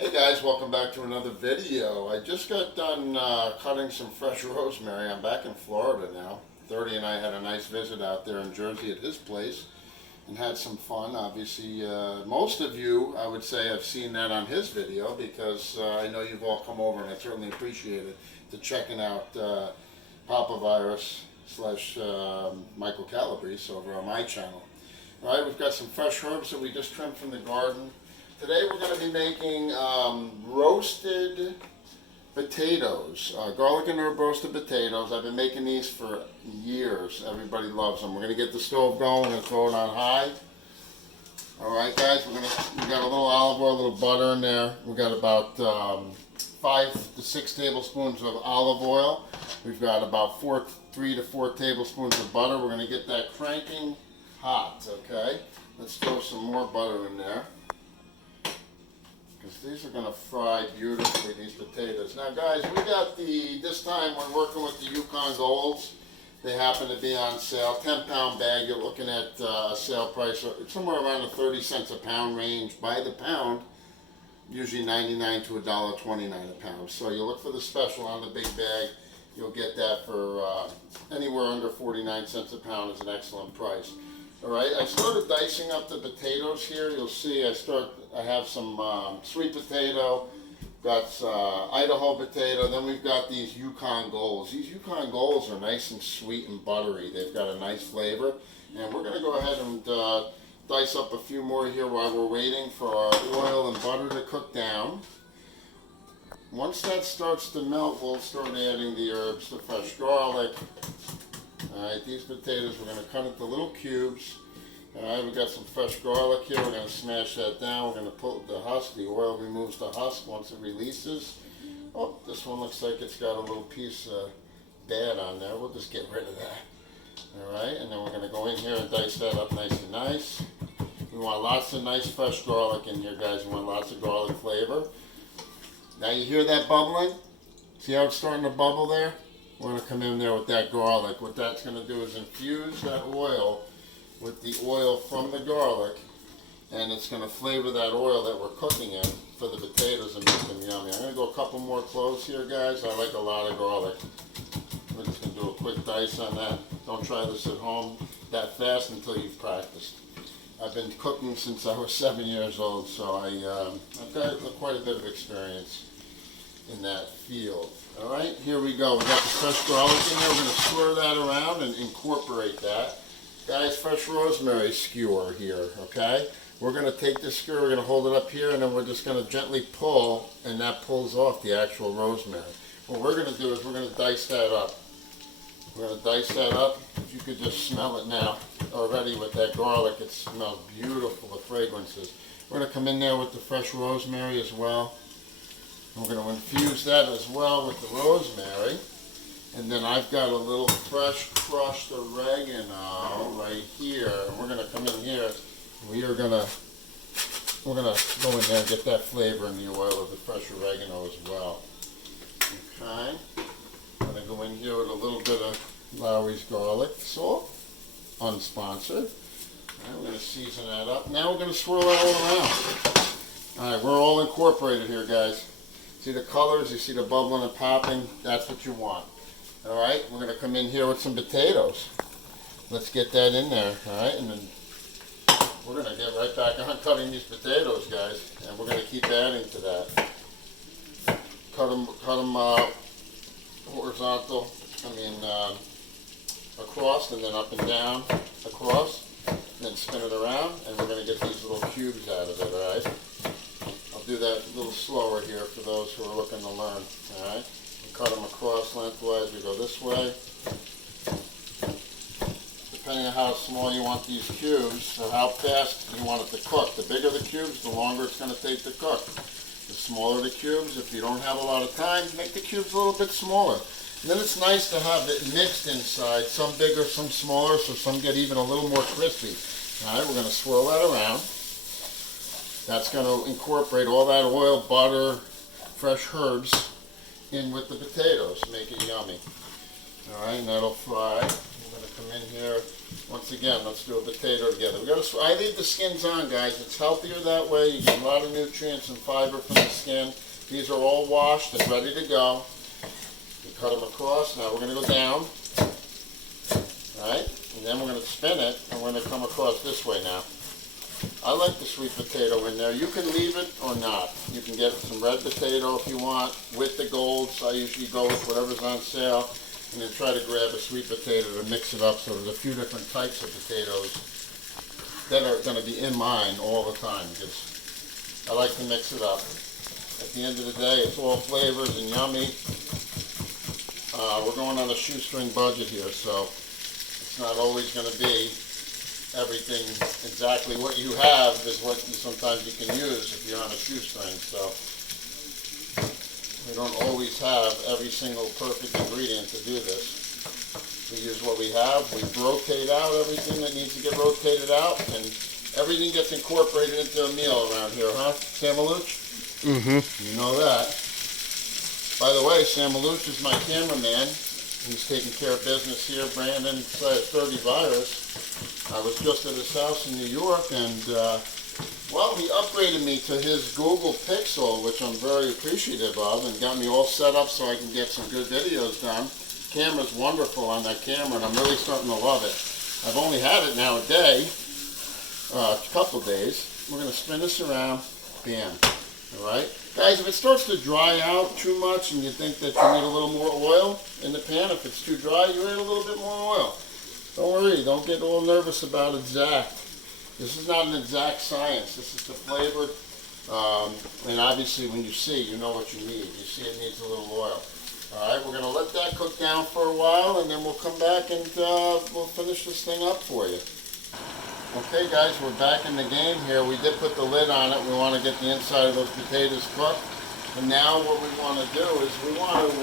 Hey guys, welcome back to another video. I just got done cutting some fresh rosemary. I'm back in Florida now. 30 and I had a nice visit out there in Jersey at his place and had some fun. Obviously, most of you, I would say, have seen that on his video because I know you've all come over and I certainly appreciate it to checking out Papa Virus slash Michael Calabrese over on my channel. All right, we've got some fresh herbs that we just trimmed from the garden. Today we're going to be making roasted potatoes, garlic and herb roasted potatoes. I've been making these for years. Everybody loves them. We're going to get the stove going. We're going to throw it on high. All right, guys. We got a little olive oil, a little butter in there. We got about 5 to 6 tablespoons of olive oil. We've got about 3 to 4 tablespoons of butter. We're going to get that cranking hot. Okay. Let's throw some more butter in there, because these are going to fry beautifully, these potatoes. Now guys, we got this time we're working with the Yukon Golds. They happen to be on sale, 10-pound bag. You're looking at a sale price somewhere around the 30 cents a pound range by the pound, usually 99 to $1.29 a pound. So you look for the special on the big bag. You'll get that for anywhere under 49 cents a pound is an excellent price. All right, I started dicing up the potatoes here. You'll see I have some sweet potato, got Idaho potato, then we've got these Yukon Golds. These Yukon Golds are nice and sweet and buttery. They've got a nice flavor. And we're going to go ahead and dice up a few more here while we're waiting for our oil and butter to cook down. Once that starts to melt, we'll start adding the herbs, the fresh garlic. Alright, these potatoes we're going to cut into little cubes. Alright, we've got some fresh garlic here. We're going to smash that down. We're going to pull the husk. The oil removes the husk once it releases. Oh, this one looks like it's got a little piece bad on there. We'll just get rid of that. Alright, and then we're going to go in here and dice that up nice and nice. We want lots of nice fresh garlic in here, guys. We want lots of garlic flavor. Now you hear that bubbling? See how it's starting to bubble there? We're going to come in there with that garlic. What that's going to do is infuse that oil with the oil from the garlic, and it's going to flavor that oil that we're cooking in for the potatoes and make them yummy. I'm going to go a couple more cloves here, guys. I like a lot of garlic. We're just going to do a quick dice on that. Don't try this at home that fast until you've practiced. I've been cooking since I was 7 years old, so I've got quite a bit of experience in that field. Alright, here we go. We got the fresh garlic in there. We're going to swirl that around and incorporate that. Guys, fresh rosemary skewer here, okay? We're going to take this skewer, we're going to hold it up here, and then we're just going to gently pull, and that pulls off the actual rosemary. What we're going to do is we're going to dice that up. We're going to dice that up. You could just smell it now already with that garlic. It smells beautiful, the fragrances. We're going to come in there with the fresh rosemary as well. We're going to infuse that as well with the rosemary. And then I've got a little fresh crushed oregano right here. And we're going to come in here. We're going to go in there and get that flavor in the oil of the fresh oregano as well. Okay. I'm going to go in here with a little bit of Lowry's garlic salt, unsponsored. All right, we're going to season that up. Now we're going to swirl that all around. All right, we're all incorporated here, guys. See the colors, you see the bubbling and popping, that's what you want. Alright, we're going to come in here with some potatoes. Let's get that in there, alright, and then we're going to get right back on cutting these potatoes, guys, and we're going to keep adding to that. Cut them horizontal, across, and then up and down, across, and then spin it around, and we're going to get these little cubes out of it, alright? Do that a little slower here for those who are looking to learn. Alright, cut them across lengthwise. We go this way. Depending on how small you want these cubes, or how fast you want it to cook. The bigger the cubes, the longer it's going to take to cook. The smaller the cubes, if you don't have a lot of time, make the cubes a little bit smaller. And then it's nice to have it mixed inside, some bigger, some smaller, so some get even a little more crispy. Alright, we're going to swirl that around. That's going to incorporate all that oil, butter, fresh herbs in with the potatoes, make it yummy. Alright, and that'll fry. We're I'm gonna come in here. Once again, let's do a potato together. I leave the skins on, guys. It's healthier that way. You get a lot of nutrients and fiber from the skin. These are all washed and ready to go. You cut them across. Now we're gonna go down. All right, and then we're gonna spin it, and we're gonna come across this way now. I like the sweet potato in there. You can leave it or not. You can get some red potato if you want with the golds. I usually go with whatever's on sale and then try to grab a sweet potato to mix it up. So there's a few different types of potatoes that are going to be in mine all the time because I like to mix it up. At the end of the day, it's all flavors and yummy. We're going on a shoestring budget here, so it's not always going to be everything exactly what you have is what sometimes you can use if you're on a shoestring. So we don't always have every single perfect ingredient to do this. We use what we have. We rotate out everything that needs to get rotated out, and everything gets incorporated into a meal around here, huh, Sam Maluch? Mm-hmm. You know that. By the way, Sam Maluch is my cameraman. He's taking care of business here. Brandon said 30 virus. I was just at his house in New York, and well, he upgraded me to his Google Pixel, which I'm very appreciative of, and got me all set up so I can get some good videos done. Camera's wonderful on that camera, and I'm really starting to love it. I've only had it now a day, a couple days. We're going to spin this around. Bam. All right, guys, if it starts to dry out too much and you think that you need a little more oil in the pan, if it's too dry, you add a little bit more oil. Don't worry, don't get all nervous about exact. This is not an exact science. This is the flavor, and obviously when you see, you know what you need. You see it needs a little oil. All right, we're going to let that cook down for a while, and then we'll come back and we'll finish this thing up for you. Okay, guys, we're back in the game here. We did put the lid on it. We want to get the inside of those potatoes cooked. And now what we want to do is we want to,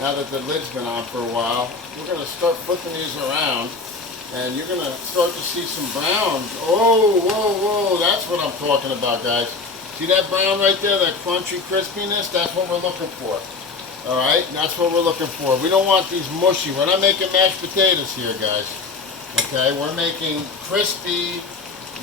now that the lid's been on for a while, we're going to start flipping these around. And you're going to start to see some browns. Oh, whoa, whoa, that's what I'm talking about, guys. See that brown right there, that crunchy crispiness? That's what we're looking for. All right, that's what we're looking for. We don't want these mushy. We're not making mashed potatoes here, guys. Okay, we're making crispy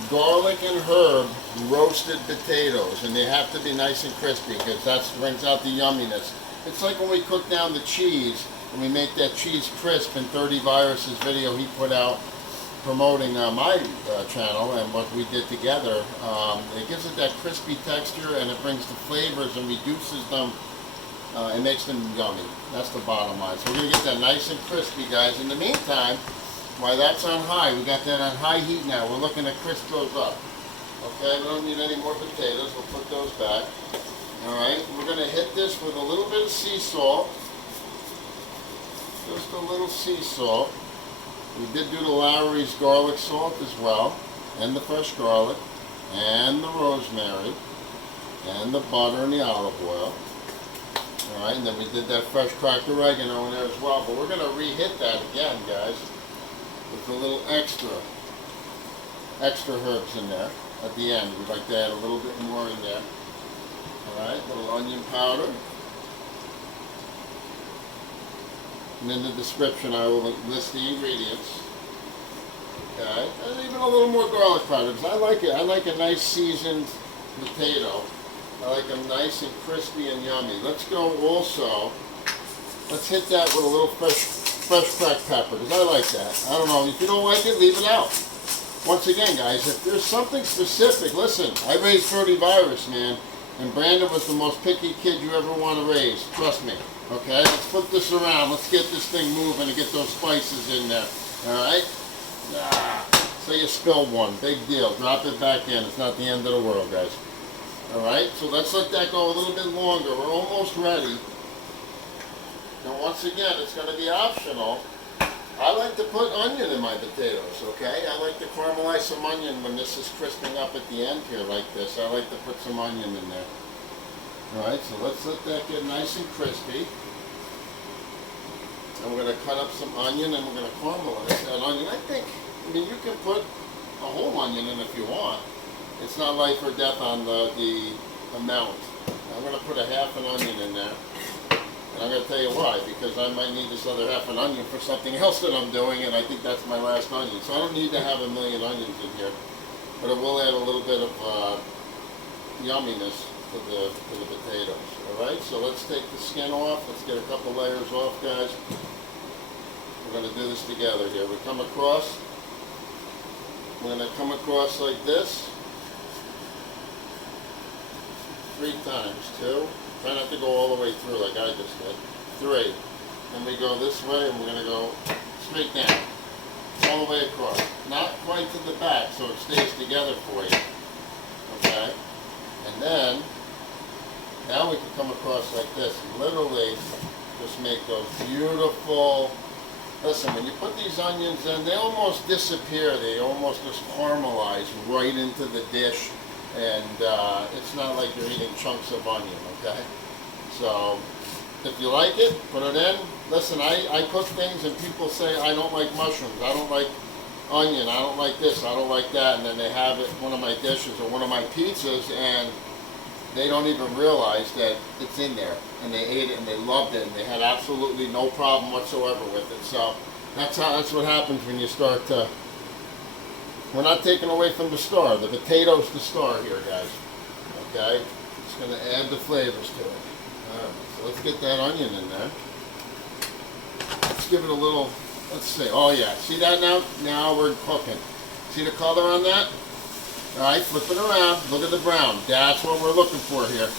garlic and herb roasted potatoes, and they have to be nice and crispy because that brings out the yumminess. It's like when we cook down the cheese and we make that cheese crisp in 30 Virus's video he put out promoting my channel and what we did together. It gives it that crispy texture, and it brings the flavors and reduces them. It makes them yummy. That's the bottom line. So we're going to get that nice and crispy, guys. In the meantime, while that's on high, we got that on high heat now. We're looking to crisp those up. Okay, we don't need any more potatoes. We'll put those back. All right, we're going to hit this with a little bit of sea salt. Just a little sea salt. We did do the Lowry's garlic salt as well, and the fresh garlic, and the rosemary, and the butter and the olive oil. All right, and then we did that fresh cracked oregano in there as well. But we're going to re-hit that again, guys, with a little extra herbs in there at the end. We'd like to add a little bit more in there. All right, a little onion powder. And in the description, I will list the ingredients. Okay, and even a little more garlic powder because I like it. I like a nice seasoned potato. I like them nice and crispy and yummy. Let's go also. Let's hit that with a little fresh cracked pepper because I like that. I don't know, if you don't like it, leave it out. Once again, guys, if there's something specific, listen, I raised 30 Virus, man, and Brandon was the most picky kid you ever want to raise. Trust me. Okay, let's flip this around. Let's get this thing moving and get those spices in there. All right? So you spilled one. Big deal. Drop it back in. It's not the end of the world, guys. All right, so let's let that go a little bit longer. We're almost ready. And once again, it's going to be optional. I like to put onion in my potatoes, okay? I like to caramelize some onion when this is crisping up at the end here like this. I like to put some onion in there. All right, so let's let that get nice and crispy. And we're going to cut up some onion and we're going to caramelize that onion. I mean, you can put a whole onion in if you want. It's not life or death on the amount. I'm going to put a half an onion in there. And I'm going to tell you why, because I might need this other half an onion for something else that I'm doing, and I think that's my last onion. So I don't need to have a million onions in here, but it will add a little bit of yumminess to the potatoes. All right, so let's take the skin off. Let's get a couple layers off, guys. We're going to do this together here. We come across. We're going to come across like this 3 times. 2. Try not to go all the way through like I just did. 3. Then we go this way, and we're going to go straight down. All the way across. Not quite to the back, so it stays together for you. Okay? And then, now we can come across like this. Literally, just make those beautiful... Listen, when you put these onions in, they almost disappear. They almost just caramelize right into the dish. And it's not like you're eating chunks of onion, okay? So, if you like it, put it in. Listen, I cook things and people say, I don't like mushrooms, I don't like onion, I don't like this, I don't like that, and then they have it in one of my dishes or one of my pizzas, and they don't even realize that it's in there. And they ate it and they loved it, and they had absolutely no problem whatsoever with it. So, that's what happens when you start to... We're not taking away from the star. The potato's the star here, guys. Okay? It's going to add the flavors to it. Alright, so let's get that onion in there. Let's give it a little, let's see. Oh yeah, see that now? Now we're cooking. See the color on that? Alright, flip it around. Look at the brown. That's what we're looking for here.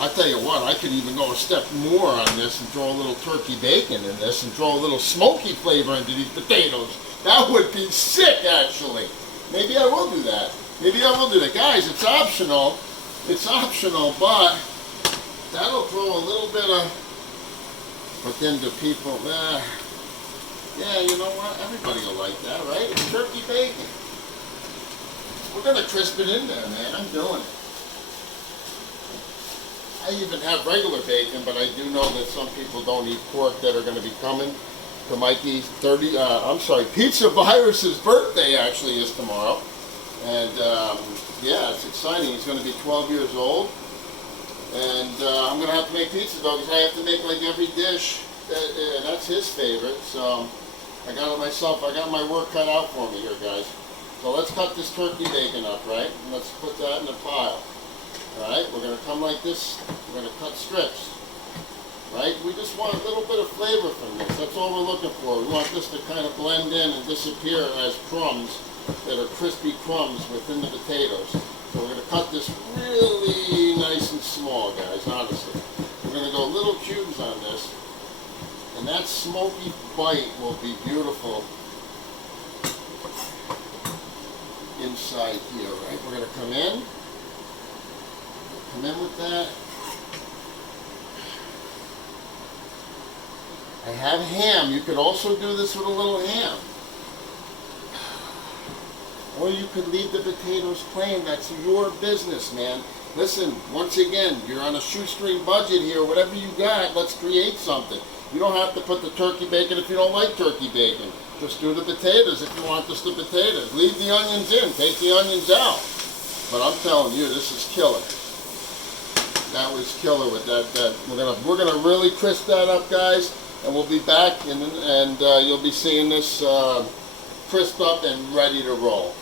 I'll tell you what, I could even go a step more on this and throw a little turkey bacon in this and throw a little smoky flavor into these potatoes. That would be sick, actually. Maybe I will do that. Maybe I will do that. Guys, it's optional. It's optional, but that'll throw a little bit of... But then do people... yeah, you know what? Everybody will like that, right? It's turkey bacon. We're going to crisp it in there, man. I'm doing it. I even have regular bacon, but I do know that some people don't eat pork that are going to be coming to Mikey's Pizza Virus's birthday actually is tomorrow. And yeah, it's exciting. He's going to be 12 years old. And I'm going to have to make pizza dough because I have to make like every dish. That's his favorite. So I got it myself. I got my work cut out for me here, guys. So let's cut this turkey bacon up, right? And let's put that in a pile. Alright, we're going to come like this. We're going to cut strips. Right? We just want a little bit of flavor from this. That's all we're looking for. We want this to kind of blend in and disappear as crumbs that are crispy crumbs within the potatoes. So we're going to cut this really nice and small, guys, honestly. We're going to go little cubes on this. And that smoky bite will be beautiful inside here, right? We're going to come in with that. I have ham. You could also do this with a little ham. Or you could leave the potatoes plain. That's your business, man. Listen, once again, you're on a shoestring budget here. Whatever you got, let's create something. You don't have to put the turkey bacon if you don't like turkey bacon. Just do the potatoes if you want just the potatoes. Leave the onions in. Take the onions out. But I'm telling you, this is killer. That was killer with that. We're gonna really crisp that up, guys, and we'll be back, and you'll be seeing this crisped up and ready to roll.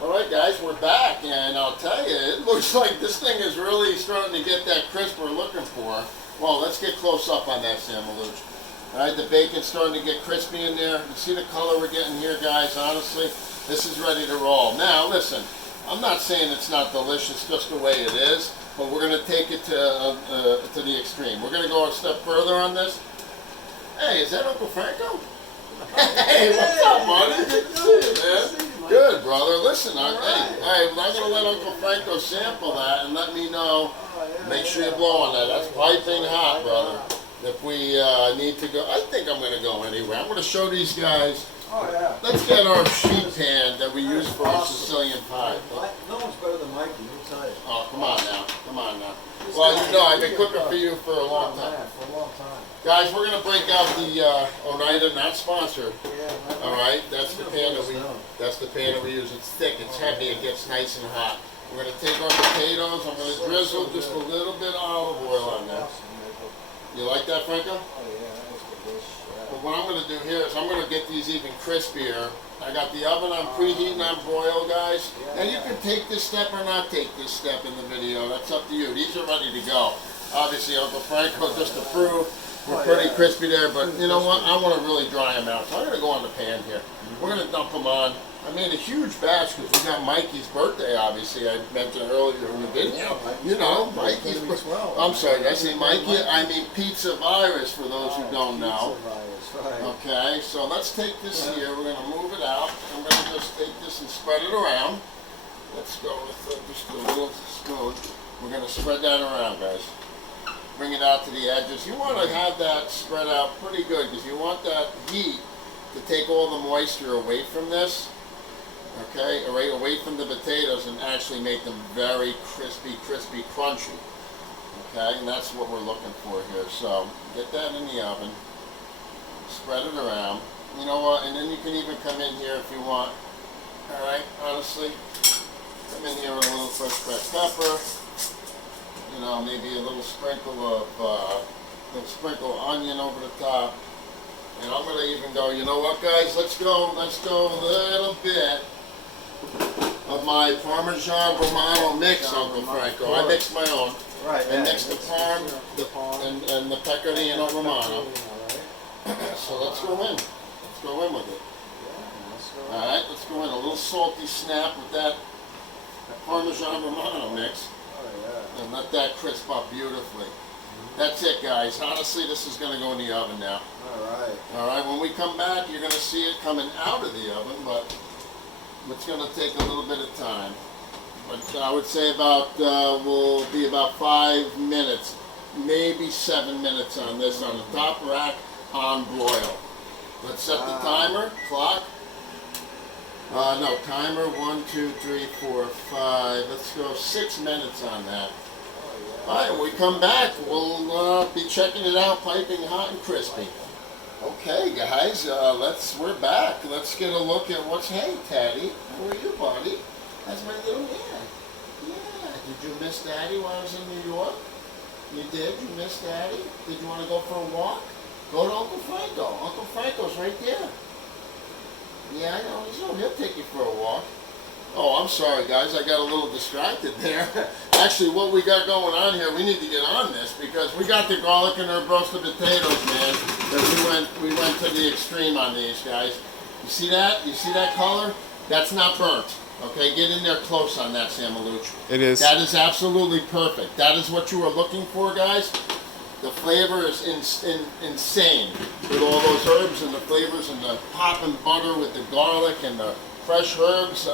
All right, guys, we're back, and I'll tell you, it looks like this thing is really starting to get that crisp we're looking for. Well, let's get close up on that, Sam Malouch. All right, the bacon's starting to get crispy in there. You see the color we're getting here, guys? Honestly, this is ready to roll. Now, listen. I'm not saying it's not delicious just the way it is, but we're going to take it to the extreme. We're going to go a step further on this. Hey, is that Uncle Franco? Hey, what's up, buddy? Good to see you, man. Good, brother. Listen, I'm going to let Uncle Franco sample that and let me know. Make sure you blow on that. That's piping hot, brother. If we need to go, I think I'm going to go anyway. I'm going to show these guys. Oh, yeah. Let's get our sheet pan that we use for our Sicilian pie. No one's better than Mikey, let me tell you. Oh, come on now. Come on now. Well, you know, I've been cooking for you for a long time. For a long time. Guys, we're going to break out the Oneida, not sponsored. All right, that's the pan that we use. It's thick, it's heavy, it gets nice and hot. We're going to take our potatoes. I'm going to drizzle just a little bit of olive oil on that. You like that, Franco? Oh yeah, that's delicious. But what I'm gonna do here is I'm gonna get these even crispier. I got the oven on preheating on broil, guys. And you can take this step or not take this step in the video. That's up to you. These are ready to go. Obviously, Uncle Franco just approved. We're pretty crispy there, but you know what? I want to really dry them out. So I'm gonna go on the pan here. We're gonna dump them on. I made a huge batch because we got Mikey's birthday, obviously. I mentioned earlier in the video. You know, Mikey's birthday. I'm sorry, did I say Mikey? I mean pizza virus for those who don't know. Okay, so let's take this here. We're going to move it out. I'm going to just take this and spread it around. Let's go with just a little spoon. We're going to spread that around, guys. Bring it out to the edges. You want to have that spread out pretty good because you want that heat to take all the moisture away from this. Okay, away from the potatoes and actually make them very crispy, crunchy. Okay, and that's what we're looking for here. So get that in the oven, spread it around. You know what? And then you can even come in here if you want. All right, honestly, come in here with a little fresh red pepper. You know, maybe a little sprinkle of onion over the top. And I'm gonna even go. You know what, guys? Let's go a little bit of my Parmesan Romano mix, Uncle Franco. I mix my own. Right. I mix the Parm and the Pecorino Romano. So let's go in. Let's go in with it. Alright, let's go in. A little salty snap with that Parmesan Romano mix. And let that crisp up beautifully. That's it, guys. Honestly, this is going to go in the oven now. Alright, when we come back, you're going to see it coming out of the oven, but it's going to take a little bit of time. But I would say will be about 5 minutes, maybe 7 minutes on this, on the top rack on broil. Let's set the timer, clock. No, timer, 1, 2, 3, 4, 5. Let's go 6 minutes on that. Alright, when we come back, we'll be checking it out, piping hot and crispy. Okay, guys, we're back. Let's get a look at hey, Teddy, how are you, buddy? That's my little man. Yeah, did you miss Daddy while I was in New York? You did? You miss Daddy? Did you want to go for a walk? Go to Uncle Franco. Uncle Franco's right there. Yeah, I know. He'll take you for a walk. Oh, I'm sorry, guys. I got a little distracted there. Actually, what we got going on here, we need to get on this because we got the garlic and herb roasted potatoes, man. That we went to the extreme on these, guys. You see that? You see that color? That's not burnt. Okay, get in there close on that, Sam Malucci. It is. That is absolutely perfect. That is what you are looking for, guys. The flavor is insane with all those herbs and the flavors and the popping butter with the garlic and the fresh herbs.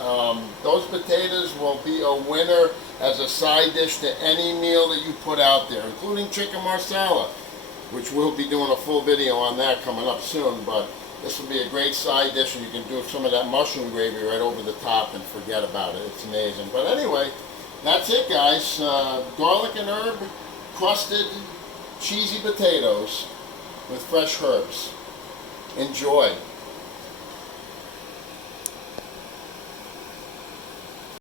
Those potatoes will be a winner as a side dish to any meal that you put out there, including chicken marsala, which we'll be doing a full video on that coming up soon. But this will be a great side dish, and you can do some of that mushroom gravy right over the top and forget about it. It's amazing. But anyway, that's it, guys. Garlic and herb, crusted, cheesy potatoes with fresh herbs. Enjoy.